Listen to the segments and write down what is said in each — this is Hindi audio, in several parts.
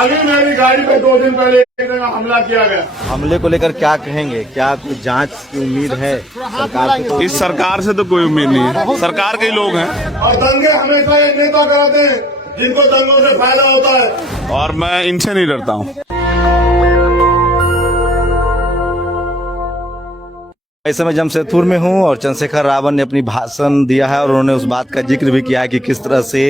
अभी मेरी गाड़ी पे 2 दिन पहले एक जगह हमला किया गया। हमले को लेकर क्या कहेंगे? क्या कोई जांच की उम्मीद है सरकार को? इस सरकार से तो कोई उम्मीद नहीं है, सरकार के ही लोग हैं। और दंगे हमेशा ये नेता कराते हैं जिनको दंगों से फायदा होता है, और मैं इनसे नहीं डरता हूँ। इस समय जमशेदपुर में हूँ और चंद्रशेखर रावण ने अपनी भाषण दिया है और उन्होंने उस बात का जिक्र भी किया है कि किस तरह से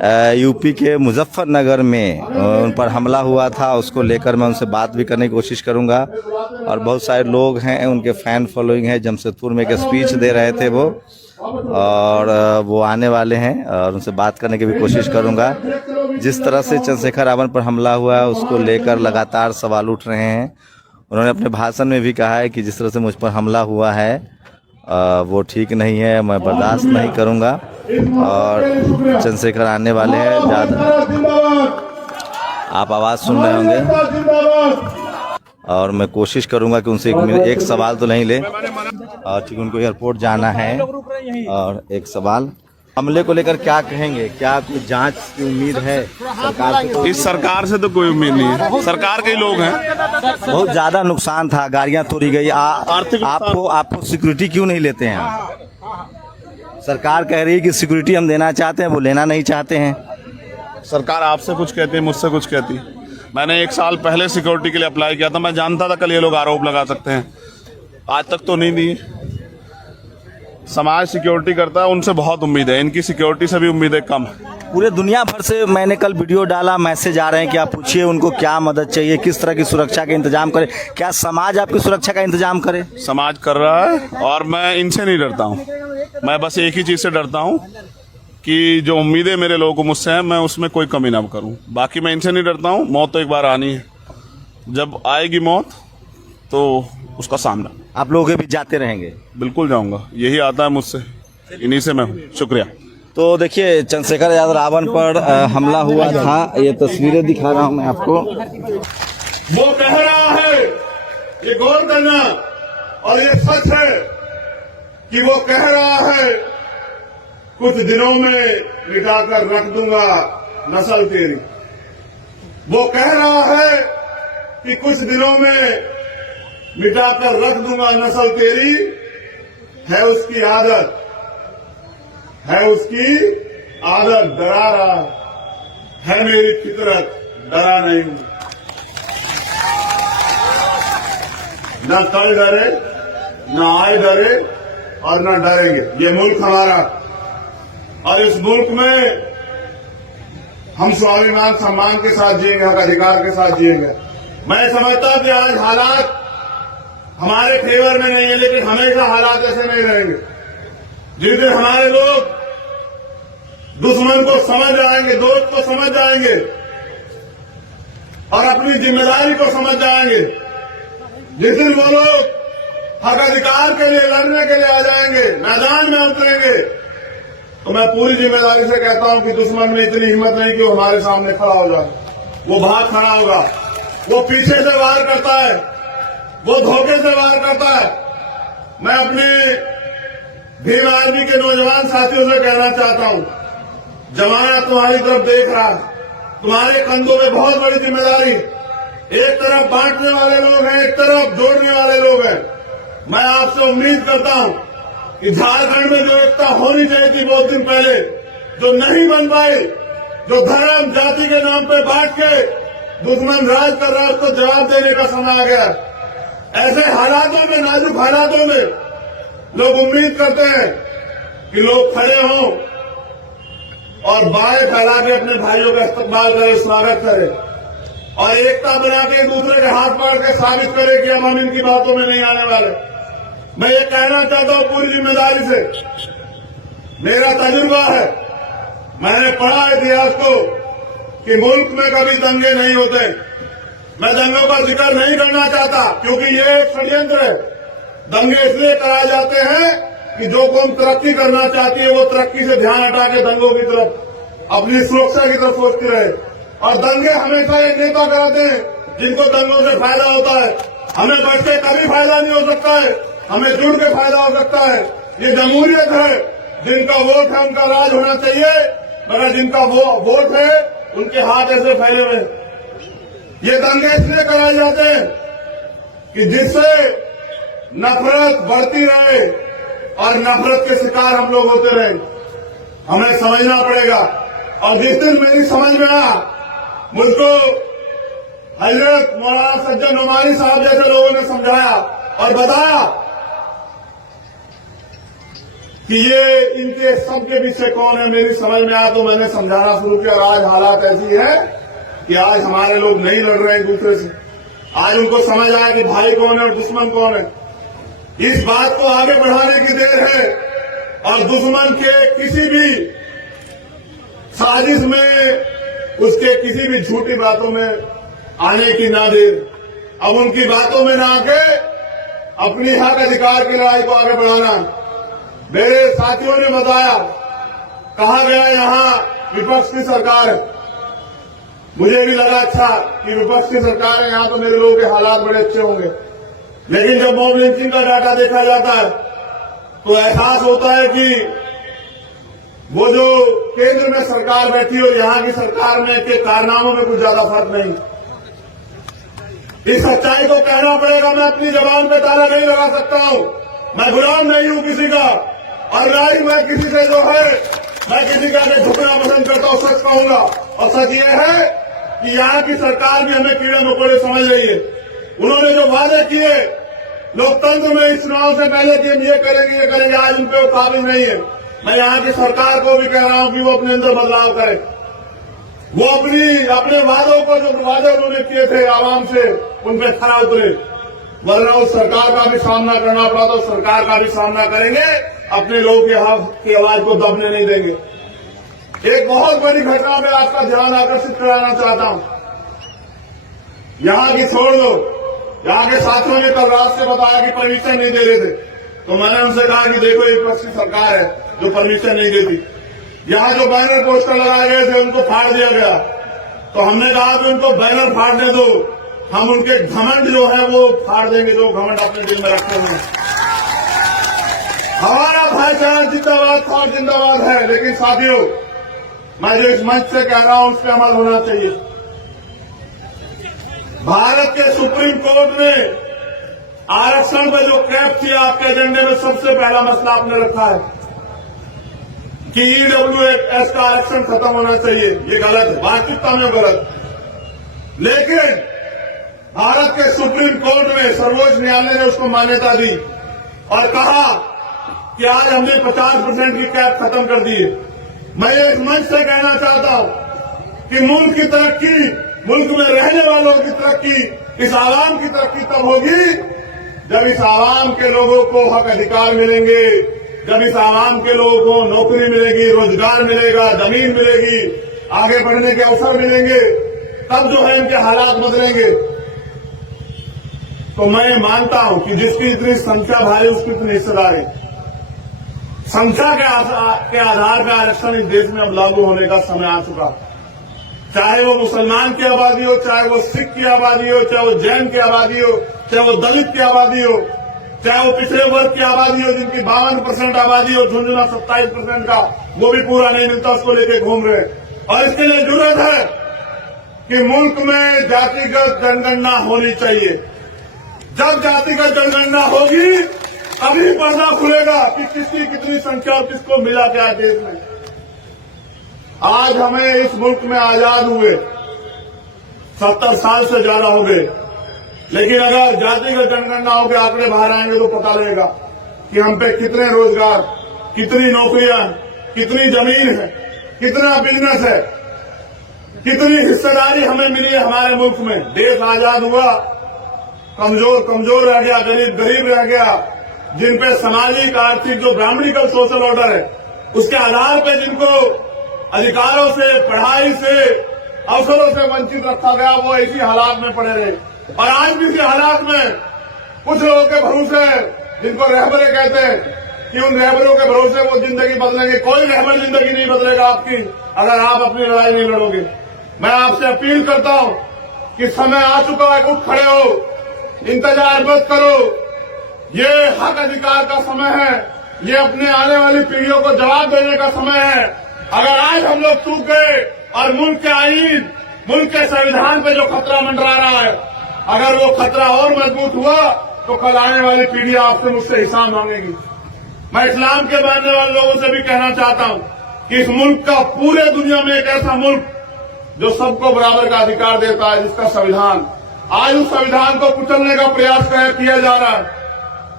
यूपी के मुजफ्फरनगर में उन पर हमला हुआ था। उसको लेकर मैं उनसे बात भी करने की कोशिश करूंगा। और बहुत सारे लोग हैं, उनके फैन फॉलोइंग है। जमशेदपुर में एक स्पीच दे रहे थे वो, और वो आने वाले हैं और उनसे बात करने की भी कोशिश करूंगा। जिस तरह से चंद्रशेखर रावण पर हमला हुआ है उसको लेकर लगातार सवाल उठ रहे हैं। उन्होंने अपने भाषण में भी कहा है कि जिस तरह से मुझ पर हमला हुआ है वो ठीक नहीं है, मैं बर्दाश्त नहीं करूंगा। और चंद्रशेखर आने वाले हैं, ज़्यादा आप आवाज़ सुन रहे होंगे। और मैं कोशिश करूंगा कि उनसे एक सवाल तो नहीं ले, और क्योंकि उनको एयरपोर्ट जाना है। और एक सवाल, हमले को लेकर क्या कहेंगे? क्या कोई जांच की उम्मीद है सरकार को? इस सरकार से तो कोई उम्मीद नहीं है, सरकार के ही लोग हैं। बहुत ज्यादा नुकसान था, गाड़ियां तोड़ी गई। आपको सिक्योरिटी क्यों नहीं लेते हैं आप? सरकार कह रही है कि सिक्योरिटी हम देना चाहते हैं, वो लेना नहीं चाहते हैं। सरकार आपसे कुछ कहती है, मुझसे कुछ कहती है। मैंने 1 साल पहले सिक्योरिटी के लिए अप्लाई किया था, मैं जानता था कल ये लोग आरोप लगा सकते हैं, आज तक तो नहीं दी। समाज सिक्योरिटी करता है, उनसे बहुत उम्मीद है, इनकी सिक्योरिटी से भी उम्मीद है कम। पूरे दुनिया भर से मैंने कल वीडियो डाला, मैसेज आ रहे हैं कि आप पूछिए उनको क्या मदद चाहिए, किस तरह की सुरक्षा का इंतजाम करे। क्या समाज आपकी सुरक्षा का इंतजाम करे? समाज कर रहा है, और मैं इनसे नहीं डरता हूँ। मैं बस एक ही चीज़ से डरता हूँ कि जो उम्मीदें मेरे लोगों को मुझसे हैं, मैं उसमें कोई कमी ना करूँ। बाकी मैं इनसे नहीं डरता हूँ। मौत तो एक बार आनी है, जब आएगी मौत तो उसका सामना। आप लोग भी जाते रहेंगे? बिल्कुल जाऊंगा, यही आता है मुझसे, इन्हीं से मैं हूँ। शुक्रिया। तो देखिए, चंद्रशेखर यादव रावण पर हमला हुआ था, ये तस्वीरें दिखा रहा हूँ मैं आपको। वो कह रहा है, ये गौर करना, और ये सच है कि वो कह रहा है कुछ दिनों में मिटाकर रख दूंगा नस्ल तेरी। वो कह रहा है कि कुछ दिनों में मिटाकर रख दूंगा नस्ल तेरी। है उसकी आदत, है उसकी आदत, डरा रहा है मेरी फितरत, डरा नहीं हूं। न कल डरे, न आए डरे, और न डरेंगे। ये मुल्क हमारा, और इस मुल्क में हम स्वाभिमान सम्मान के साथ जिएंगे, हक अधिकार के साथ जिएंगे। मैं समझता हूं कि आज हालात हमारे फेवर में नहीं है, लेकिन हमेशा हालात ऐसे नहीं रहेंगे। जिस दिन हमारे लोग दुश्मन को समझ जाएंगे, दोस्त को समझ जाएंगे, और अपनी जिम्मेदारी को समझ जाएंगे, जिस दिन वो लोग हक अधिकार के लिए लड़ने के लिए आ जाएंगे, मैदान में उतरेंगे, तो मैं पूरी जिम्मेदारी से कहता हूं कि दुश्मन में इतनी हिम्मत नहीं कि वो हमारे सामने खड़ा हो जाए। वो भाग खड़ा होगा, वो पीछे से वार करता है, वो धोखे से वार करता है। मैं अपने भीम आर्मी के नौजवान साथियों से कहना चाहता हूं, जमाना तुम्हारी तरफ देख रहा है, तुम्हारे कंधों में बहुत बड़ी जिम्मेदारी। एक तरफ बांटने वाले लोग हैं, एक तरफ जोड़ने वाले लोग हैं। मैं आपसे उम्मीद करता हूं कि झारखंड में जो एकता होनी चाहिए थी बहुत दिन पहले, जो नहीं बन पाई, जो धर्म जाति के नाम पे बांट के दुश्मन राज कर रहा है, उसको जवाब देने का समय आ गया। ऐसे हालातों में, नाजुक हालातों में लोग उम्मीद करते हैं कि लोग खड़े हों और बाएं फैला के अपने भाइयों का इस्तकबाल करें, स्वागत करें, और एकता बना के दूसरे के हाथ पकड़ के साबित करें कि हम इनकी बातों में नहीं आने वाले। मैं ये कहना चाहता हूं पूरी जिम्मेदारी से, मेरा तजुर्बा है, मैंने पढ़ा इतिहास को कि मुल्क में कभी दंगे नहीं होते। मैं दंगों का जिक्र नहीं करना चाहता, क्योंकि ये एक षड्यंत्र है। दंगे इसलिए कराए जाते हैं कि जो कौम तरक्की करना चाहती है वो तरक्की से ध्यान हटा के दंगों की तरफ, अपनी सुरक्षा की तरफ सोचती रहे। और दंगे हमेशा ये नेता कराते हैं जिनको दंगों से फायदा होता है। हमें बच के कभी फायदा नहीं हो सकता है, हमें जुड़ के फायदा हो सकता है। ये जमहूरियत है, जिनका वोट है उनका राज होना चाहिए, मगर जिनका वो वोट है उनके हाथ ऐसे फैले हुए। ये दंगे इसलिए कराए जाते हैं कि जिससे नफरत बढ़ती रहे और नफरत के शिकार हम लोग होते रहे। हमें समझना पड़ेगा। और जिस दिन मेरी समझ में आया, मुझको हजरत मौलाना सज्जन नुमानी साहब जैसे लोगों ने समझाया और बताया कि ये इनके सबके पीछे कौन है, मेरी समझ में आया तो मैंने समझाना शुरू किया। और आज हालात ऐसी है कि आज हमारे लोग नहीं लड़ रहे हैं एक दूसरे से। आज उनको समझ आया कि भाई कौन है और दुश्मन कौन है। इस बात को आगे बढ़ाने की देर है और दुश्मन के किसी भी साजिश में, उसके किसी भी झूठी बातों में आने की ना देर। अब उनकी बातों में ना आके अपनी हक अधिकार की लड़ाई को आगे बढ़ाना। मेरे साथियों ने बताया, कहा गया यहां विपक्ष की सरकार है। मुझे भी लगा अच्छा कि विपक्ष की सरकार है, यहां तो मेरे लोगों के हालात बड़े अच्छे होंगे। लेकिन जब मॉब लिंचिंग का डाटा देखा जाता है तो एहसास होता है कि वो जो केंद्र में सरकार बैठी और यहां की सरकार में के कारनामों में कुछ ज्यादा फर्क नहीं। इस सच्चाई को कहना पड़ेगा। मैं अपनी जबान पे ताला नहीं लगा सकता हूं। मैं गुलाम नहीं हूं किसी का, और ना ही मैं किसी से जो है मैं किसी का झुकना पसंद करता हूं। सच कहूंगा, और सच ये है कि यहां की सरकार भी हमें कीड़े मकोड़े समझ रही है। उन्होंने जो वादे किए लोकतंत्र में इस चुनाव से पहले कि हम ये करेंगे, आज उन पर वो काबिल नहीं है। मैं यहां की सरकार को भी कह रहा हूं कि वो अपने अंदर बदलाव करे। वो अपने वादों को, जो वादे उन्होंने किए थे आवाम से, उन पर खरा उतरे। वरना उस सरकार का भी सामना करना पड़ा तो सरकार का भी सामना करेंगे। अपने लोगों की आवाज को दबने नहीं देंगे। एक बहुत बड़ी घटना में आपका ध्यान आकर्षित कराना चाहता हूं। यहां की छोड़ दो, यहां के साथियों ने कल रात से बताया कि परमिशन नहीं दे रहे थे, तो मैंने उनसे कहा कि देखो एक पक्ष की सरकार है जो परमिशन नहीं देती। यहां जो बैनर पोस्टर लगाए गए थे उनको फाड़ दिया गया, तो हमने कहा कि उनको बैनर फाड़ने दो, हम उनके घमंड जो है वो फाड़ देंगे, जो घमंड अपने दिल में रखे हुए हैं। हमारा भाईचारा जिंदाबाद था और जिंदाबाद है। लेकिन साथियों, मैं जो इस मंच से कह रहा हूं उस पर अमल होना चाहिए। भारत के सुप्रीम कोर्ट ने आरक्षण पर जो कैप थी, आपके एजेंडे में सबसे पहला मसला आपने रखा है कि ईडब्ल्यूएस का आरक्षण खत्म होना चाहिए। ये गलत है, वास्तविकता में गलत। लेकिन भारत के सुप्रीम कोर्ट में सर्वोच्च न्यायालय ने उसको मान्यता दी और कहा कि आज हमने 50% की कैप खत्म कर दी है। मैं इस मंच से कहना चाहता हूं कि मुल्क की तरक्की, मुल्क में रहने वालों की तरक्की, इस आवाम की तरक्की तब होगी जब इस आवाम के लोगों को हक अधिकार मिलेंगे, जब इस आवाम के लोगों को नौकरी मिलेगी, रोजगार मिलेगा, जमीन मिलेगी, आगे बढ़ने के अवसर मिलेंगे, तब जो है इनके हालात बदलेंगे। तो मैं मानता हूं कि जिसकी इतनी संख्या भारी उसकी इतनी हिस्सेदारी। संख्या के आधार पर आरक्षण इस देश में अब लागू होने का समय आ चुका। चाहे वो मुसलमान की आबादी हो, चाहे वो सिख की आबादी हो, चाहे वो जैन की आबादी हो, चाहे वो दलित की आबादी हो, चाहे वो पिछड़े वर्ग की आबादी हो जिनकी 52% आबादी हो, झुंझुना 27% का वो भी पूरा नहीं मिलता, उसको लेके घूम रहे। और इसके लिए जरूरत है कि मुल्क में जातिगत जनगणना होनी चाहिए। जब जातिगत जनगणना होगी तभी पर्दा खुलेगा कि किसकी कितनी संख्या और किसको मिला क्या देश में। आज हमें इस मुल्क में आजाद हुए 70 साल से ज्यादा हो गए, लेकिन अगर जातिगत जनगणनाओं के आंकड़े बाहर आएंगे तो पता लगेगा कि हम पे कितने रोजगार, कितनी नौकरियां, कितनी जमीन है, कितना बिजनेस है, कितनी हिस्सेदारी हमें मिली है हमारे मुल्क में। देश आजाद हुआ, कमजोर रह गया, गरीब रह गया, जिन पे सामाजिक आर्थिक जो ब्राह्मणिकल सोशल ऑर्डर है उसके आधार पे जिनको अधिकारों से, पढ़ाई से, अवसरों से वंचित रखा गया, वो इसी हालात में पड़े रहे। और आज भी इसी हालात में कुछ लोगों के भरोसे, जिनको रहबरे कहते हैं, कि उन रहबरों के भरोसे वो जिंदगी बदलेंगे। कोई रहबर जिंदगी नहीं बदलेगा आपकी अगर आप अपनी लड़ाई नहीं लड़ोगे। मैं आपसे अपील करता हूं कि समय आ चुका है, उठ खड़े हो, इंतजार मत करो। ये हक अधिकार का समय है, ये अपने आने वाली पीढ़ियों को जवाब देने का समय है। अगर आज हम लोग चूक गए और मुल्क के आईन, मुल्क के संविधान पे जो खतरा मंडरा रहा है, अगर वो खतरा और मजबूत हुआ तो कल आने वाली पीढ़ी आपसे मुझसे हिसाब मांगेगी। मैं इस्लाम के मानने वाले लोगों से भी कहना चाहता हूं कि इस मुल्क का पूरे दुनिया में एक ऐसा मुल्क जो सबको बराबर का अधिकार देता है, जिसका संविधान, आज उस संविधान को कुचलने का प्रयास किया जा रहा है।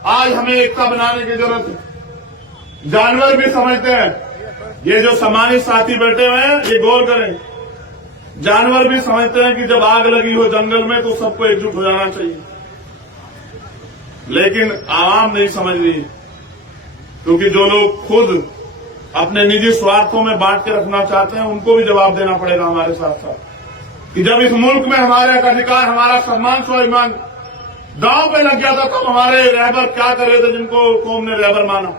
आज हमें एकता बनाने की जरूरत है। जानवर भी समझते हैं, ये जो सम्मानित साथी बैठे हुए हैं, ये गौर करें, जानवर भी समझते हैं कि जब आग लगी हो जंगल में तो सबको एकजुट हो जाना चाहिए, लेकिन आवाम नहीं समझ रही, क्योंकि जो लोग खुद अपने निजी स्वार्थों में बांट के रखना चाहते हैं, उनको भी जवाब देना पड़ेगा हमारे साथ साथ कि जब इस मुल्क में हमारे अधिकार, हमारा सम्मान, स्वाभिमान दांव पे लग गया था, तब हमारे रहबर क्या कर रहे थे, जिनको कौम ने रहबर माना।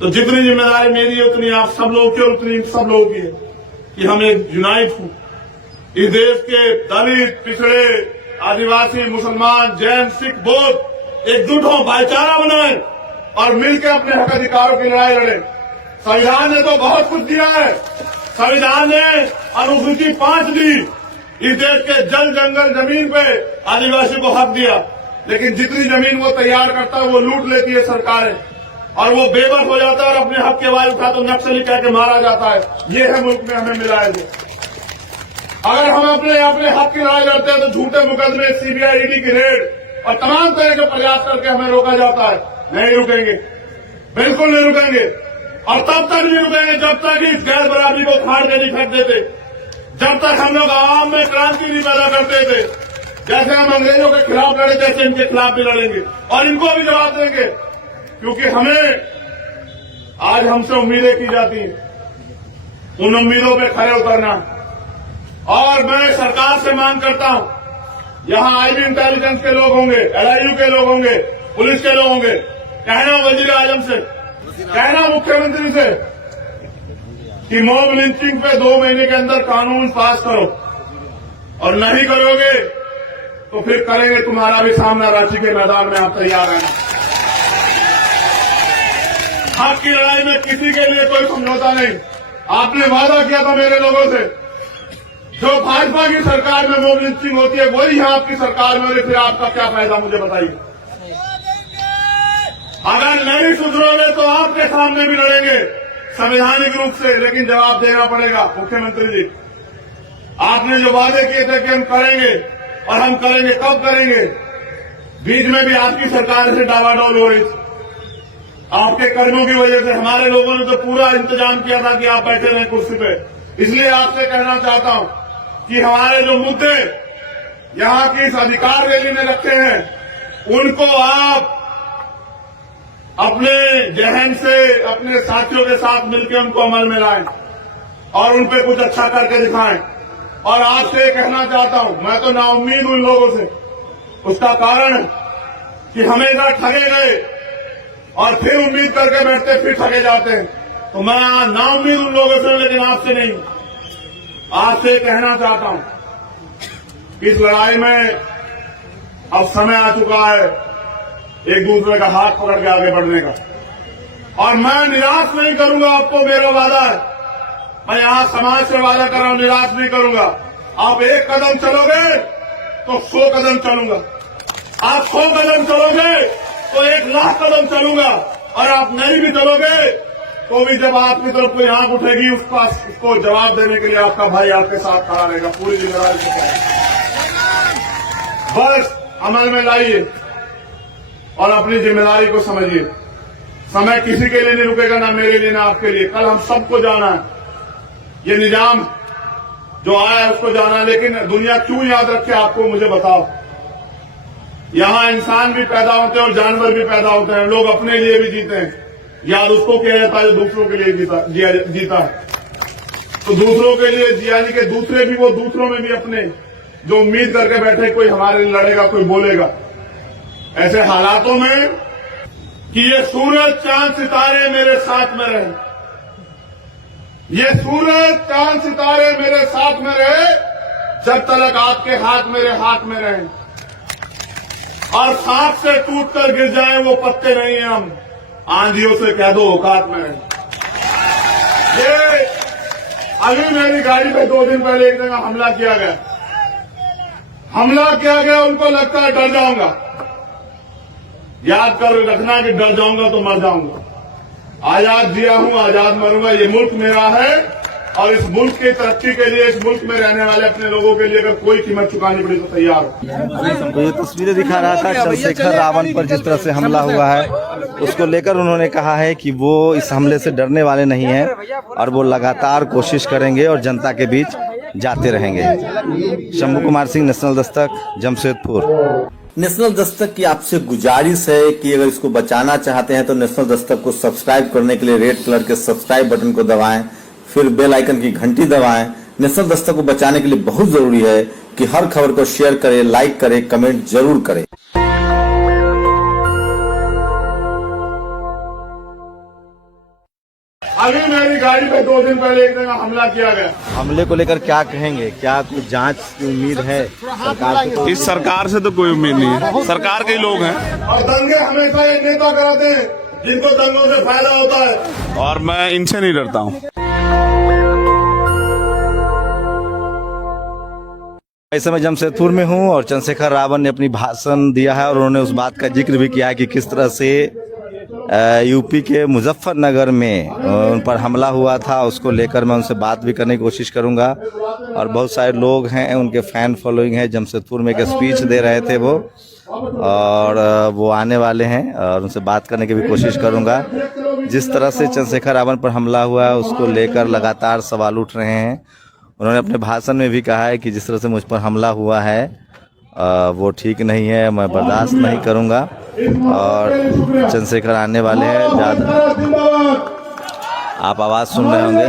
तो जितनी जिम्मेदारी मेरी है उतनी आप सब लोगों की और उतनी सब लोगों की है कि हम एक यूनाइट हूं, इस देश के दलित, पिछड़े, आदिवासी, मुसलमान, जैन, सिख, बौद्ध एकजुट हो, भाईचारा बनाए और मिलकर अपने हक अधिकारों की लड़ाई लड़े। संविधान ने तो बहुत कुछ दिया है। संविधान ने अनुसूची 5 दी, इस देश के जल, जंगल, जमीन पे आदिवासी को हक दिया, लेकिन जितनी जमीन वो तैयार करता है वो लूट लेती है सरकारें, और वो बेबस हो जाता है और अपने हक की आवाज उठा तो नक्सली कह के मारा जाता है। ये है मुल्क में हमें मिला है। अगर हम अपने हक की लड़ाई लड़ते हैं तो झूठे मुकदमे, सीबीआई, ईडी की रेड और तमाम तरह के प्रयास करके हमें रोका जाता है। नहीं रुकेंगे, बिल्कुल नहीं रुकेंगे, और तब तक नहीं रुकेंगे जब तक इस गैर बराबरी को फाड़ के नहीं फेंक देते, जब तक हम लोग आवाम में क्रांति नहीं पैदा करते थे। जैसे हम अंग्रेजों के खिलाफ लड़े, जैसे इनके खिलाफ भी लड़ेंगे और इनको भी जवाब देंगे, क्योंकि हमें आज हमसे उम्मीदें की जाती हैं, उन उम्मीदों पे खरे उतरना। और मैं सरकार से मांग करता हूं, यहां आईबी इंटेलिजेंस के लोग होंगे, LIU के लोग होंगे, पुलिस के लोग होंगे, कहना वजीर आजम से, कहना मुख्यमंत्री से कि मॉब लिंचिंग पे 2 महीने के अंदर कानून पास करो, और नहीं करोगे तो फिर करेंगे तुम्हारा भी सामना रांची के मैदान में। आप तैयार हैं? हक की लड़ाई में किसी के लिए कोई समझौता नहीं। आपने वादा किया था मेरे लोगों से, जो भाजपा की सरकार में मॉब लिंचिंग होती है वही है आपकी सरकार में, और फिर आपका क्या फायदा, मुझे बताइए। अगर नहीं सुधरोगे तो आपके सामने भी लड़ेंगे संवैधानिक रूप से, लेकिन जवाब देना पड़ेगा। मुख्यमंत्री जी, आपने जो वादे किए थे कि हम करेंगे, और हम करेंगे, कब करेंगे? बीच में भी आपकी सरकार से डावाडोल हो रही थी, आपके कर्मों की वजह से। हमारे लोगों ने तो पूरा इंतजाम किया था कि आप बैठे रहें कुर्सी पे। इसलिए आपसे कहना चाहता हूं कि हमारे जो मुद्दे यहां की इस अधिकार रैली में रखे हैं, उनको आप अपने जहन से, अपने साथियों के साथ मिलकर उनको अमल में लाएं और उन पे कुछ अच्छा करके दिखाएं। और आपसे कहना चाहता हूं, मैं तो नाउम्मीद हूं इन लोगों से। उसका कारण कि हमेशा ठगे गए और फिर उम्मीद करके बैठते, फिर ठगे जाते हैं। तो मैं नाउम्मीद उन लोगों से, लेकिन आपसे नहीं। आपसे कहना चाहता हूं, इस लड़ाई में अब समय आ चुका है एक दूसरे का हाथ पकड़ के आगे बढ़ने का, और मैं निराश नहीं करूंगा आपको। मेरा वादा है, मैं यहां समाज से वादा कर रहा हूं, निराश नहीं करूंगा। आप 1 कदम चलोगे तो 100 कदम चलूंगा, आप 100 कदम चलोगे तो 1 लाख कदम चलूंगा, और आप नहीं भी चलोगे तो भी जब आपकी तरफ कोई आंख उठेगी उसको जवाब देने के लिए आपका भाई आपके साथ खड़ा रहेगा, पूरी जिम्मेदारी से। बस अमल में लाइए और अपनी जिम्मेदारी को समझिए। समय किसी के लिए नहीं रुकेगा, ना मेरे लिए ना आपके लिए। कल हम सबको जाना है, ये निजाम जो आया है उसको जाना है, लेकिन दुनिया क्यों याद रखे आपको, मुझे बताओ। यहां इंसान भी पैदा होते हैं और जानवर भी पैदा होते हैं, लोग अपने लिए भी जीते हैं। याद उसको किया जाता है जो दूसरों के लिए जीता है। तो दूसरों के लिए यानी कि दूसरे भी, वो दूसरों में भी अपने जो उम्मीद करके बैठे कोई हमारे लिए लड़ेगा, कोई बोलेगा। ऐसे हालातों में कि ये सूरज, चांद, सितारे मेरे साथ में रहे, ये सूरज, चांद, सितारे मेरे साथ में रहे जब तक आपके हाथ मेरे हाथ में रहे, और सांप से टूटकर गिर जाए वो पत्ते नहीं है हम, आंधियों से कह दो औकात में रहे। ये अभी मेरी गाड़ी पे 2 दिन पहले एक जगह हमला किया गया। उनको लगता है डर जाऊंगा। याद कर रखना कि डर जाऊंगा तो मर जाऊंगा। आजाद जिया हूं, आजाद मरूंगा। ये मुल्क मेरा है और इस मुल्क की तरक्की के लिए, इस मुल्क में रहने वाले अपने लोगों के लिए अगर कोई कीमत चुकानी पड़ी तो तैयार हूं। तो ये तस्वीरें दिखा रहा था चंद्रशेखर रावण पर जिस तरह से हमला हुआ है, उसको लेकर उन्होंने कहा है कि वो इस हमले से डरने वाले नहीं हैं और वो लगातार कोशिश करेंगे और जनता के बीच जाते रहेंगे। शंभू कुमार सिंह, नेशनल दस्तक, जमशेदपुर। नेशनल दस्तक की आपसे गुजारिश है कि अगर इसको बचाना चाहते हैं तो नेशनल दस्तक को सब्सक्राइब करने के लिए रेड कलर के सब्सक्राइब बटन को दबाएं, फिर बेल आइकन की घंटी दबाएं। नेशनल दस्तक को बचाने के लिए बहुत जरूरी है कि हर खबर को शेयर करें, लाइक करें, कमेंट जरूर करें। अभी मेरी गाड़ी पे 2 दिन पहले एक जगह हमला किया गया। हमले को लेकर क्या कहेंगे? क्या कुछ जांच की उम्मीद है सरकार से? इस सरकार से तो कोई उम्मीद नहीं है, सरकार के ही लोग हैं। और दंगे हमेशा ये नेता कराते हैं जिनको दंगों से फायदा होता है, और मैं इनसे नहीं डरता हूँ। इस समय जमशेदपुर में हूँ और चंद्रशेखर रावण ने अपनी भाषण दिया है और उन्होंने उस बात का जिक्र भी किया है कि किस तरह से यूपी के मुजफ्फरनगर में उन पर हमला हुआ था। उसको लेकर मैं उनसे बात भी करने की कोशिश करूंगा और बहुत सारे लोग हैं, उनके फैन फॉलोइंग है। जमशेदपुर में एक स्पीच दे रहे थे वो, और वो आने वाले हैं और उनसे बात करने की भी कोशिश करूंगा। जिस तरह से चंद्रशेखर रावण पर हमला हुआ है उसको लेकर लगातार सवाल उठ रहे हैं। उन्होंने अपने भाषण में भी कहा है कि जिस तरह से मुझ पर हमला हुआ है वो ठीक नहीं है, मैं बर्दाश्त नहीं करूंगा। और चंद्रशेखर आने वाले हैं, ज़्यादा आप आवाज़ सुन रहे होंगे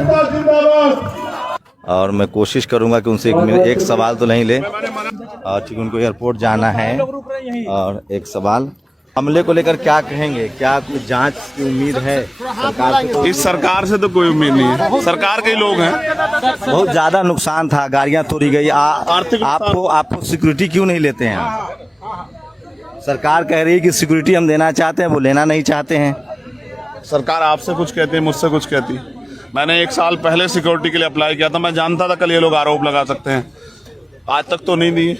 और मैं कोशिश करूंगा कि उनसे एक सवाल तो नहीं ले, और क्योंकि उनको एयरपोर्ट जाना है। और एक सवाल, हमले को लेकर क्या कहेंगे? क्या कुछ जांच की उम्मीद है सरकार से? इस सरकार से तो कोई उम्मीद नहीं है, सरकार के ही लोग हैं। बहुत ज्यादा नुकसान था, गाड़ियां तोड़ी गई। आपको सिक्योरिटी क्यों नहीं लेते हैं आप? सरकार कह रही है कि सिक्योरिटी हम देना चाहते हैं, वो लेना नहीं चाहते हैं। सरकार आपसे कुछ कहती है, मुझसे कुछ कहती है। मैंने 1 साल पहले सिक्योरिटी के लिए अप्लाई किया था, मैं जानता था कल ये लोग आरोप लगा सकते हैं, आज तक तो नहीं दी।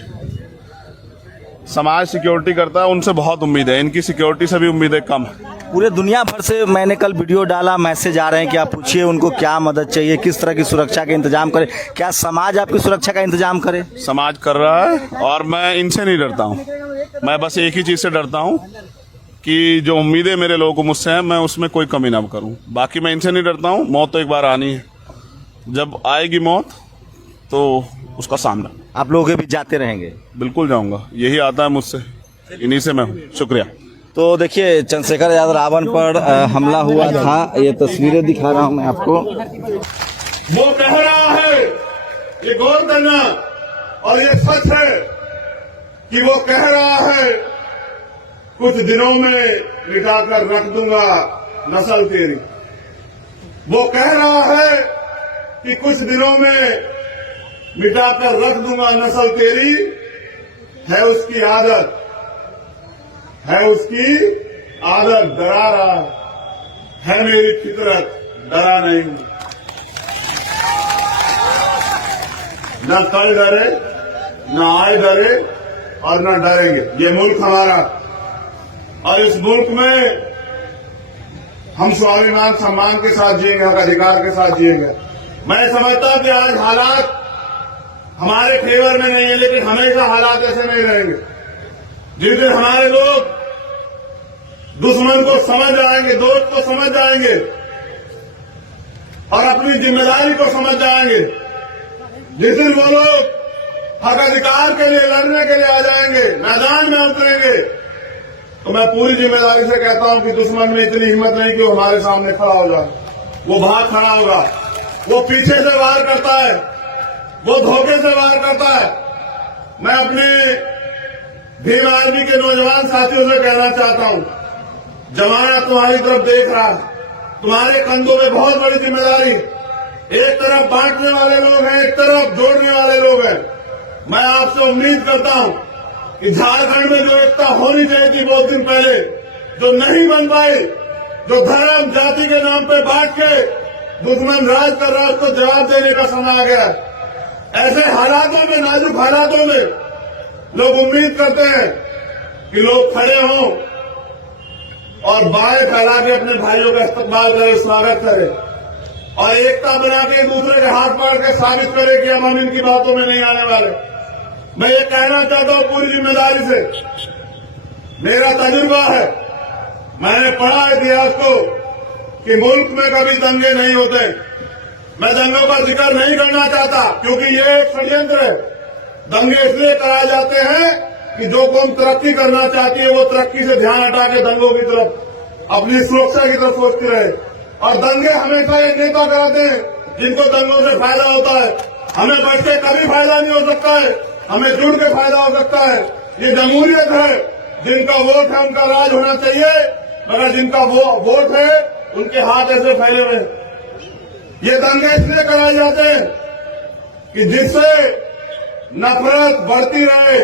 समाज सिक्योरिटी करता है, उनसे बहुत उम्मीद है, इनकी सिक्योरिटी से भी उम्मीदें कम है। पूरे दुनिया भर से मैंने कल वीडियो डाला, मैसेज आ रहे हैं कि आप पूछिए उनको क्या मदद चाहिए, किस तरह की सुरक्षा का इंतजाम करे। क्या समाज आपकी सुरक्षा का इंतजाम करे? समाज कर रहा है और मैं इनसे नहीं डरता हूँ। मैं बस एक ही चीज से डरता हूँ कि जो उम्मीदें मेरे लोगों को मुझसे हैं, मैं उसमें कोई कमी ना करूँ। बाकी मैं इनसे नहीं डरता हूँ। मौत तो एक बार आनी है, जब आएगी मौत तो उसका सामना आप लोगों के भी जाते रहेंगे? बिल्कुल जाऊंगा, यही आता है मुझसे, इन्हीं से मैं हूँ। शुक्रिया। तो देखिए चंद्रशेखर यादव रावण पर हमला हुआ था, ये तस्वीरें दिखा रहा हूँ मैं आपको। वो कह रहा है, ये गौर करना, और ये सच है कि वो कह रहा है कुछ दिनों में मिटाकर रख दूंगा नस्ल तेरी। वो कह रहा है कि कुछ दिनों में मिटाकर रख दूंगा नस्ल तेरी। है उसकी आदत, डरा रहा है मेरी फितरत, डरा नहीं। न कल डरे, न आए डरे और न डरेंगे। ये मुल्क हमारा, और इस मुल्क में हम स्वाभिमान सम्मान के साथ जिएंगे, हक अधिकार के साथ जिएंगे। मैं समझता हूं कि आज हालात हमारे फेवर में नहीं है, लेकिन हमेशा हालात ऐसे नहीं रहेंगे। जिस दिन हमारे लोग दुश्मन को समझ जाएंगे, दोस्त को समझ जाएंगे और अपनी जिम्मेदारी को समझ जाएंगे, जिस दिन वो लोग हक अधिकार के लिए लड़ने के लिए आ जाएंगे, मैदान में उतरेंगे, तो मैं पूरी जिम्मेदारी से कहता हूं कि दुश्मन में इतनी हिम्मत नहीं कि वो हमारे सामने खड़ा हो जाए। वो भाग खड़ा होगा, वो पीछे से वार करता है, वो धोखे से वार करता है। मैं अपने भीम आर्मी के नौजवान साथियों से कहना चाहता हूं, जमाना तुम्हारी तरफ देख रहा है, तुम्हारे कंधों में बहुत बड़ी जिम्मेदारी। एक तरफ बांटने वाले लोग हैं, एक तरफ जोड़ने वाले लोग हैं। मैं आपसे उम्मीद करता हूं कि झारखंड में जो एकता होनी चाहिए थी बहुत दिन पहले, जो नहीं बन पाई, जो धर्म जाति के नाम पे बांट के दुश्मन राज कर रहा है उसको जवाब देने का समय आ गया है। ऐसे हालातों में, नाजुक हालातों में लोग उम्मीद करते हैं कि लोग खड़े हों और बाएं फैला के अपने भाइयों का इस्तकबाल करें, स्वागत करें और एकता बना के दूसरे के हाथ पकड़ के साबित करें कि हम इनकी बातों में नहीं आने वाले। मैं ये कहना चाहता हूं पूरी जिम्मेदारी से, मेरा तजुर्बा है, मैंने पढ़ा इतिहास को कि मुल्क में कभी दंगे नहीं होते। मैं दंगों का जिक्र नहीं करना चाहता क्योंकि ये एक षड्यंत्र है। दंगे इसलिए कराए जाते हैं कि जो कौम तरक्की करना चाहती है वो तरक्की से ध्यान हटा के दंगों की तरफ, अपनी सुरक्षा की तरफ सोचती रहे। और दंगे हमेशा ये नेता कराते हैं जिनको दंगों से फायदा होता है। हमें बढ़ के कभी फायदा नहीं हो सकता है, हमें जुड़ के फायदा हो सकता है। ये जमहूरियत है, जिनका वोट है उनका राज होना चाहिए, मगर जिनका वोट है उनके हाथ ऐसे फैले हुए। ये दंगे इसलिए कराए जाते हैं कि जिससे नफरत बढ़ती रहे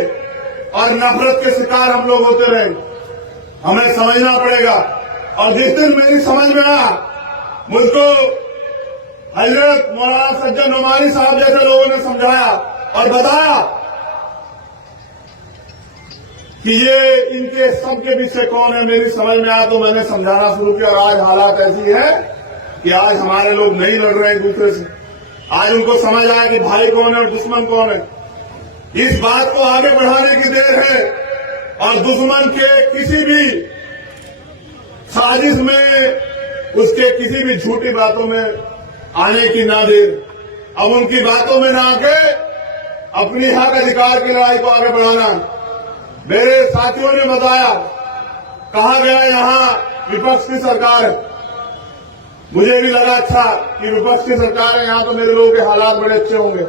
और नफरत के शिकार हम लोग होते रहे। हमें समझना पड़ेगा। और जिस दिन मेरी समझ में आया, मुझको हजरत मौलाना सज्जन नुमानी साहब जैसे लोगों ने समझाया और बताया कि ये इनके सबके पीछे कौन है, मेरी समझ में आया तो मैंने समझाना शुरू किया। और आज हालात ऐसी है कि आज हमारे लोग नहीं लड़ रहे एक दूसरे से। आज उनको समझ आया कि भाई कौन है और दुश्मन कौन है। इस बात को आगे बढ़ाने की देर है और दुश्मन के किसी भी साजिश में, उसके किसी भी झूठी बातों में आने की ना देर। अब उनकी बातों में ना आके अपनी हक अधिकार की लड़ाई को आगे बढ़ाना। मेरे साथियों ने बताया, कहा गया यहां विपक्ष की सरकार है। मुझे भी लगा अच्छा कि विपक्ष की सरकार है, यहां तो मेरे लोगों के हालात बड़े अच्छे होंगे।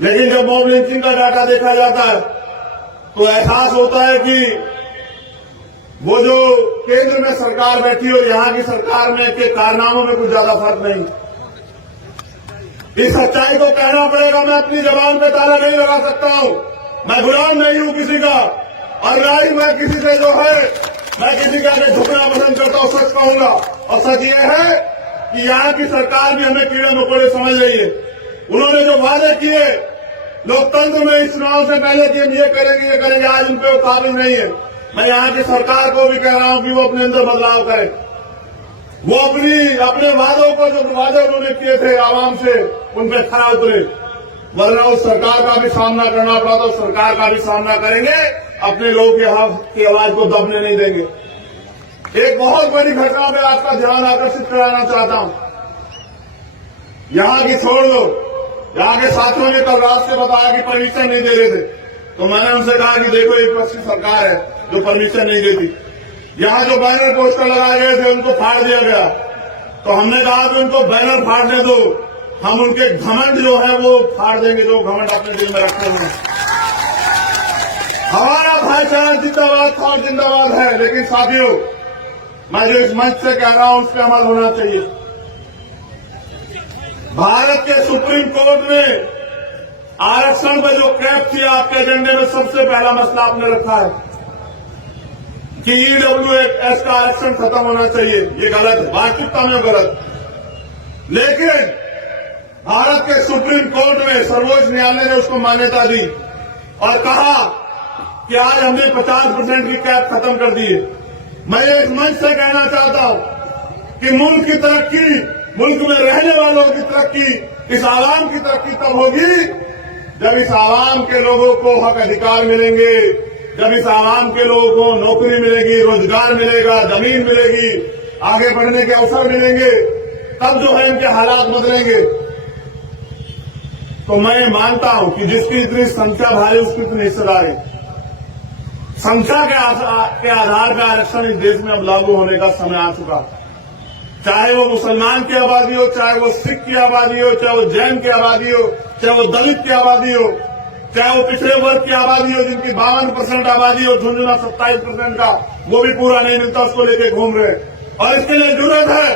लेकिन जब मॉब लिंचिंग का डाटा देखा जाता है तो एहसास होता है कि वो जो केंद्र में सरकार बैठी हो, यहां की सरकार में के कारनामों में कुछ ज्यादा फर्क नहीं। इस सच्चाई को कहना पड़ेगा। मैं अपनी जबान पे ताला नहीं लगा सकता हूं। मैं गुलाम नहीं हूं किसी का, और ना ही मैं किसी से जो है, मैं किसी के आगे झुकना पसंद करता हूं। सच कहूंगा, और सच ये है कि यहां की सरकार भी हमें कीड़े मकोड़े समझ रही है। उन्होंने जो वादे किए लोकतंत्र में इस चुनाव से पहले कि हम ये करेंगे, आज उन पे वो काबिल नहीं है। मैं यहाँ की सरकार को भी कह रहा हूं कि वो अपने अंदर बदलाव करे। वो अपने वादों को, जो वादे उन्होंने किए थे आवाम से, उन पे खरा उतरे। वरना उस सरकार का भी सामना करना पड़ा तो सरकार का भी सामना करेंगे, अपने लोगों की आवाज को दबने नहीं देंगे। एक बहुत बड़ी घटना पे आपका ध्यान आकर्षित कराना चाहता हूं। यहां की छोड़ दो, यहां के साथियों ने कल रात से बताया कि परमिशन नहीं दे रहे थे, तो मैंने उनसे कहा कि देखो एक विपक्ष की सरकार है जो परमिशन नहीं देती। यहां जो बैनर पोस्टर लगाए गए थे उनको फाड़ दिया गया, तो हमने कहा कि उनको बैनर फाड़ने दो, हम उनके घमंड जो है वो फाड़ देंगे, जो घमंड अपने दिल में रखते हैं। हमारा भाईचारा जिंदाबाद था और जिंदाबाद है। लेकिन साथियों, मैं जो इस मंच से कह रहा हूं उस पर अमल होना चाहिए। भारत के सुप्रीम कोर्ट में आरक्षण पर जो कैप थी, आपके एजेंडे में सबसे पहला मसला आपने रखा है कि ईडब्ल्यूएस का आरक्षण खत्म होना चाहिए। ये गलत है, वास्तविकता में गलत। लेकिन भारत के सुप्रीम कोर्ट में सर्वोच्च न्यायालय ने उसको मान्यता दी और कहा कि आज हमने 50% की कैप खत्म कर दी है। मैं इस मंच से कहना चाहता हूं कि मुल्क की तरक्की, मुल्क में रहने वालों की तरक्की, इस आवाम की तरक्की तब होगी जब इस आवाम के लोगों को हक अधिकार मिलेंगे, जब इस आवाम के लोगों को नौकरी मिलेगी, रोजगार मिलेगा, जमीन मिलेगी, आगे बढ़ने के अवसर मिलेंगे, तब जो है इनके हालात बदलेंगे। तो मैं मानता हूं कि जिसकी इतनी संख्या भारी उसकी इतनी हिस्सेदारी। संख्या के आधार पर आरक्षण इस देश में अब लागू होने का समय आ चुका है। चाहे वो मुसलमान की आबादी हो, चाहे वो सिख की आबादी हो, चाहे वो जैन की आबादी हो, चाहे वो दलित की आबादी हो, चाहे वो पिछड़े वर्ग की आबादी हो जिनकी 52% आबादी हो, झुंझुना 27% का वो भी पूरा नहीं मिलता, उसको लेके घूम रहे। और इसके लिए जरूरत है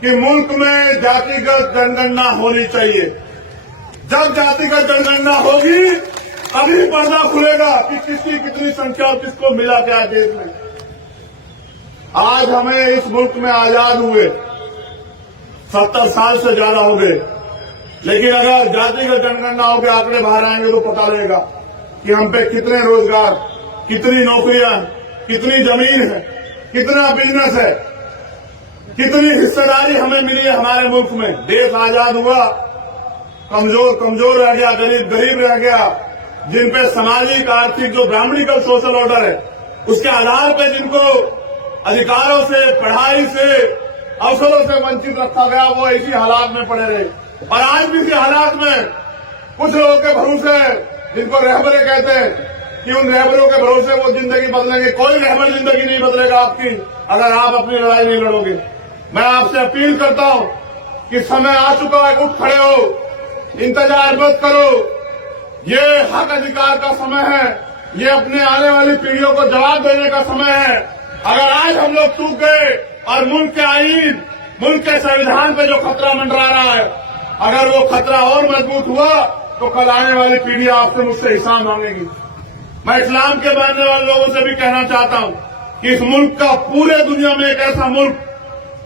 कि मुल्क में जातिगत जनगणना होनी चाहिए। जब जातिगत जनगणना होगी तभी पर्दा खुलेगा कि किसकी कितनी संख्या और किसको मिला क्या देश में। आज हमें इस मुल्क में आजाद हुए 70 साल से ज्यादा हो गए। लेकिन अगर जातिगत जनगणनाओं के आंकड़े बाहर आएंगे तो पता लगेगा कि हम पे कितने रोजगार, कितनी नौकरियां, कितनी जमीन है, कितना बिजनेस है, कितनी हिस्सेदारी हमें मिली है हमारे मुल्क में। देश आजाद हुआ, कमजोर कमजोर रह गया, गरीब गरीब रह गया। जिन पे सामाजिक आर्थिक जो ब्राह्मणिकल सोशल ऑर्डर है उसके आधार पे जिनको अधिकारों से, पढ़ाई से, अवसरों से वंचित रखा गया, वो इसी हालात में पड़े रहे। और आज भी इसी हालात में कुछ लोगों के भरोसे, जिनको रहबरे कहते हैं, कि उन रहबरों के भरोसे वो जिंदगी बदलेंगे। कोई रहबर जिंदगी नहीं बदलेगा आपकी अगर आप अपनी लड़ाई नहीं लड़ोगे। मैं आपसे अपील करता हूं कि समय आ चुका है, उठ खड़े हो, इंतजार मत करो। ये हक अधिकार का समय है, ये अपने आने वाली पीढ़ियों को जवाब देने का समय है। अगर आज हम लोग चूक गए और मुल्क के आईन, मुल्क के संविधान पे जो खतरा मंडरा रहा है, अगर वो खतरा और मजबूत हुआ तो कल आने वाली पीढ़ियां आपसे मुझसे हिसाब मांगेगी। मैं इस्लाम के मानने वाले लोगों से भी कहना चाहता हूं कि इस मुल्क का पूरे दुनिया में एक ऐसा मुल्क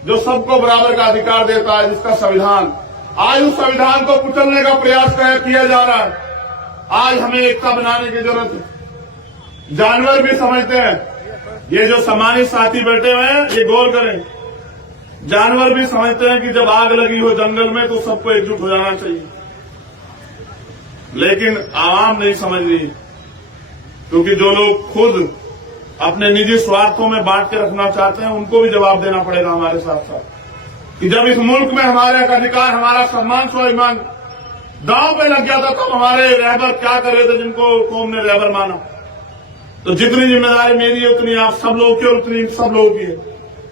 जो सबको बराबर का अधिकार देता है, जिसका संविधान, आज उस संविधान को कुचलने का प्रयास किया जा रहा है। आज हमें एकता बनाने की जरूरत है। जानवर भी समझते हैं, ये जो सम्मानित साथी बैठे हुए हैं ये गौर करें, जानवर भी समझते हैं कि जब आग लगी हो जंगल में तो सबको एकजुट हो जाना चाहिए। लेकिन आवाम नहीं समझ रही, क्योंकि जो लोग खुद अपने निजी स्वार्थों में बांट के रखना चाहते हैं उनको भी जवाब देना पड़ेगा हमारे साथ साथ। कि जब इस मुल्क में हमारे अधिकार, हमारा सम्मान, स्वाभिमान दांव पे लग गया था, तब हमारे रहबर क्या कर रहे थे जिनको कौम ने रहबर माना। तो जितनी जिम्मेदारी मेरी है उतनी आप सब लोगों की और उतनी सब लोगों की है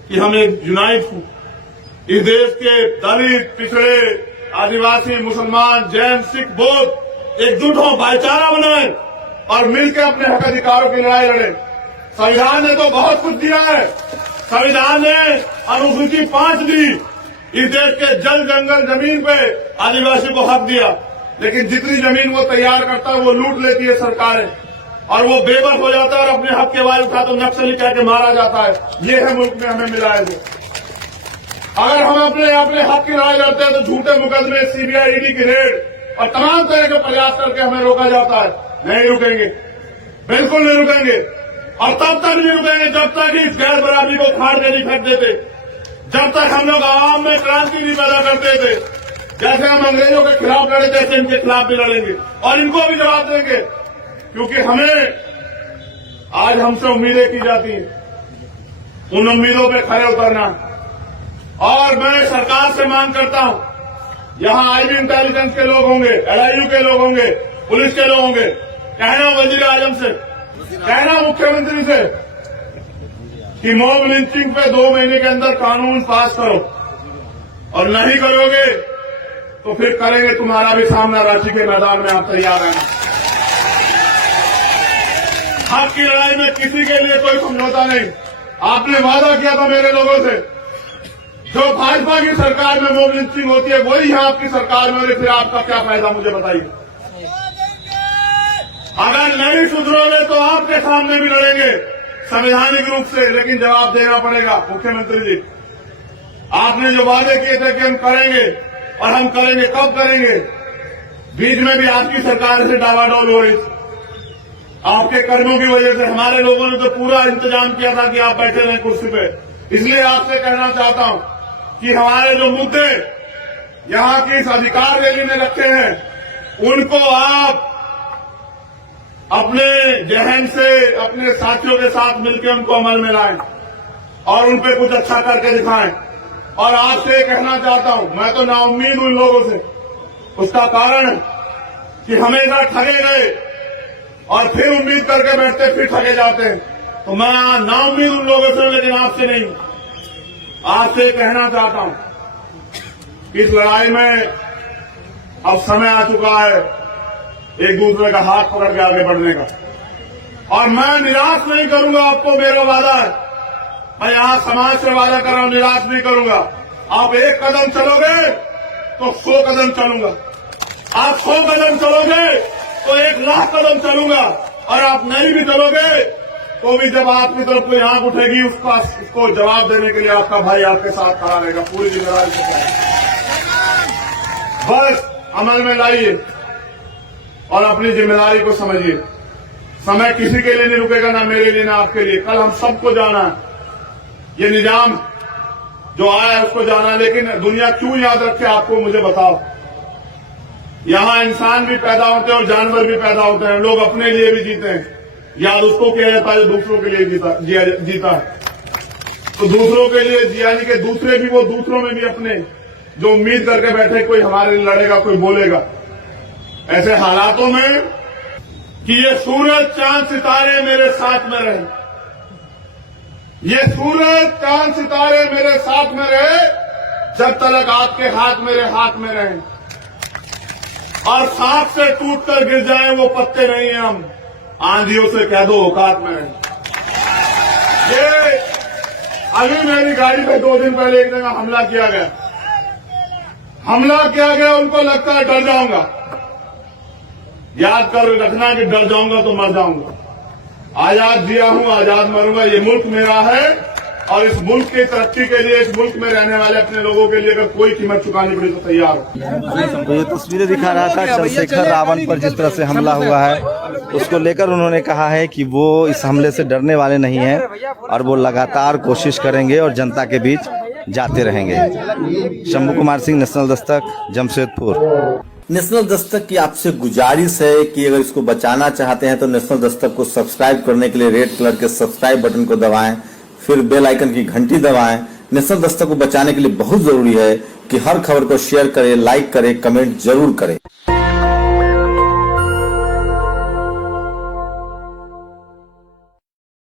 कि हम एक यूनाइट हूं। इस देश के दलित, पिछड़े, आदिवासी, मुसलमान, जैन, सिख, बौद्ध एकजुट हो, भाईचारा बनाए और मिलकर अपने हक अधिकारों की लड़ाई लड़े। संविधान ने तो बहुत कुछ दिया है। संविधान ने अनुसूची 5 दी, इस देश के जल, जंगल, जमीन पे आदिवासी को हक दिया। लेकिन जितनी जमीन वो तैयार करता है वो लूट लेती है सरकारें, और वो बेबस हो जाता है और अपने हक के आवाज उठा तो नक्सली कह के मारा जाता है। ये है मुल्क में हमें मिला है। अगर हम अपने हक की लड़ाई लड़ते हैं तो झूठे मुकदमे, सीबीआई, ईडी की रेड और तमाम तरह के प्रयास करके हमें रोका जाता है। नहीं रुकेंगे, बिल्कुल नहीं रुकेंगे। और तब तक नहीं रुकेंगे जब तक इस गैर बराबरी को उखाड़ के नहीं फेंक देते, जब तक हम लोग आवाम में क्रांति नहीं पैदा करते थे। जैसे हम अंग्रेजों के खिलाफ लड़े, जैसे इनके खिलाफ भी लड़ेंगे और इनको भी जवाब देंगे। क्योंकि हमें आज हमसे उम्मीदें की जाती हैं, उन उम्मीदों पे खरे उतरना। और मैं सरकार से मांग करता हूं, यहां आईबी इंटेलिजेंस के लोग होंगे, एलआईयू के लोग होंगे, पुलिस के लोग होंगे, कहना वजीर आजम से, कहना मुख्यमंत्री से कि मॉब लिंचिंग पे 2 महीने के अंदर कानून पास करो, और नहीं करोगे तो फिर करेंगे तुम्हारा भी सामना रांची के मैदान में। आप तैयार रहना। हक की लड़ाई में किसी के लिए कोई समझौता नहीं। आपने वादा किया था मेरे लोगों से, जो भाजपा की सरकार में मॉब लिंचिंग होती है वही यहां आपकी सरकार में, फिर आपका क्या फायदा, मुझे बताइए। अगर नहीं सुधरोगे तो आपके सामने भी लड़ेंगे संवैधानिक रूप से, लेकिन जवाब देना पड़ेगा। मुख्यमंत्री जी, आपने जो वादे किए थे कि हम करेंगे, और हम करेंगे, कब करेंगे? बीच में भी आपकी सरकार से डावाडोल हो रही, आपके कर्मों की वजह से। हमारे लोगों ने तो पूरा इंतजाम किया था कि आप बैठे रहें कुर्सी पे। इसलिए आपसे कहना चाहता हूं कि हमारे जो मुद्दे यहां की इस अधिकार रैली में रखे हैं, उनको आप अपने जहन से, अपने साथियों के साथ मिलकर उनको अमल में लाएं और उन पे कुछ अच्छा करके दिखाएं। और आपसे कहना चाहता हूं, मैं तो नाउम्मीद उन लोगों से, उसका कारण कि हमेशा ठगे गए और फिर उम्मीद करके बैठते, फिर ठगे जाते हैं। तो मैं नाउम्मीद उन लोगों से, लेकिन आपसे नहीं। आपसे कहना चाहता हूं कि इस लड़ाई में अब समय आ चुका है एक दूसरे का हाथ पकड़ के आगे बढ़ने का। और मैं निराश नहीं करूंगा आपको, मेरा वादा है। मैं यहां समाज से वादा कर रहा हूं, निराश नहीं करूंगा। आप 1 कदम चलोगे तो 100 कदम चलूंगा, आप 100 कदम चलोगे तो 1 लाख कदम चलूंगा, और आप नहीं भी चलोगे तो भी जब आपकी तरफ कोई आंख उठेगी उसको जवाब देने के लिए आपका भाई आपके साथ खड़ा रहेगा। पूरी जिम्मेदारी से। बस अमल में लाइए और अपनी जिम्मेदारी को समझिए। समय किसी के लिए नहीं रुकेगा, ना मेरे लिए ना आपके लिए। कल हम सबको जाना है। ये निजाम जो आया है उसको जाना है, लेकिन दुनिया क्यों याद रखे आपको मुझे बताओ। यहां इंसान भी पैदा होते हैं और जानवर भी पैदा होते हैं। लोग अपने लिए भी जीते हैं, याद उसको किया जाता है जो दूसरों के लिए जीता है। तो दूसरों के लिए यानी कि दूसरे भी, वो दूसरों में भी अपने जो उम्मीद करके बैठे कोई हमारे लिए लड़ेगा, कोई बोलेगा। ऐसे हालातों में कि ये सूरज चांद सितारे मेरे साथ में रहे, ये सूरज चांद सितारे मेरे साथ में रहे जब तक आपके हाथ मेरे हाथ में रहे, और सांप से टूटकर गिर जाए वो पत्ते नहीं है हम, आंधियों से कह दो औकात में रहे। ये अभी मेरी गाड़ी पे 2 दिन पहले एक जगह हमला किया गया, उनको लगता है डर जाऊंगा। याद कर रखना कि डर जाऊंगा तो मर जाऊंगा। आजाद जिया हूं, आजाद मरूंगा। ये मुल्क मेरा है और इस मुल्क की तरक्की के लिए, इस मुल्क में रहने वाले अपने लोगों के लिए अगर कोई कीमत चुकानी पड़ी तो तैयार हो। तो ये तस्वीरें दिखा रहा था चंद्रशेखर रावण पर जिस तरह से हमला हुआ है, उसको लेकर उन्होंने कहा है कि वो इस हमले से डरने वाले नहीं हैं और वो लगातार कोशिश करेंगे और जनता के बीच जाते रहेंगे। शंभू कुमार सिंह, नेशनल दस्तक, जमशेदपुर। नेशनल दस्तक की आपसे गुजारिश है कि अगर इसको बचाना चाहते हैं तो नेशनल दस्तक को सब्सक्राइब करने के लिए रेड कलर के सब्सक्राइब बटन को दबाएं, फिर बेल आइकन की घंटी दबाएं। नेशनल दस्तक को बचाने के लिए बहुत जरूरी है कि हर खबर को शेयर करें, लाइक करें, कमेंट जरूर करें।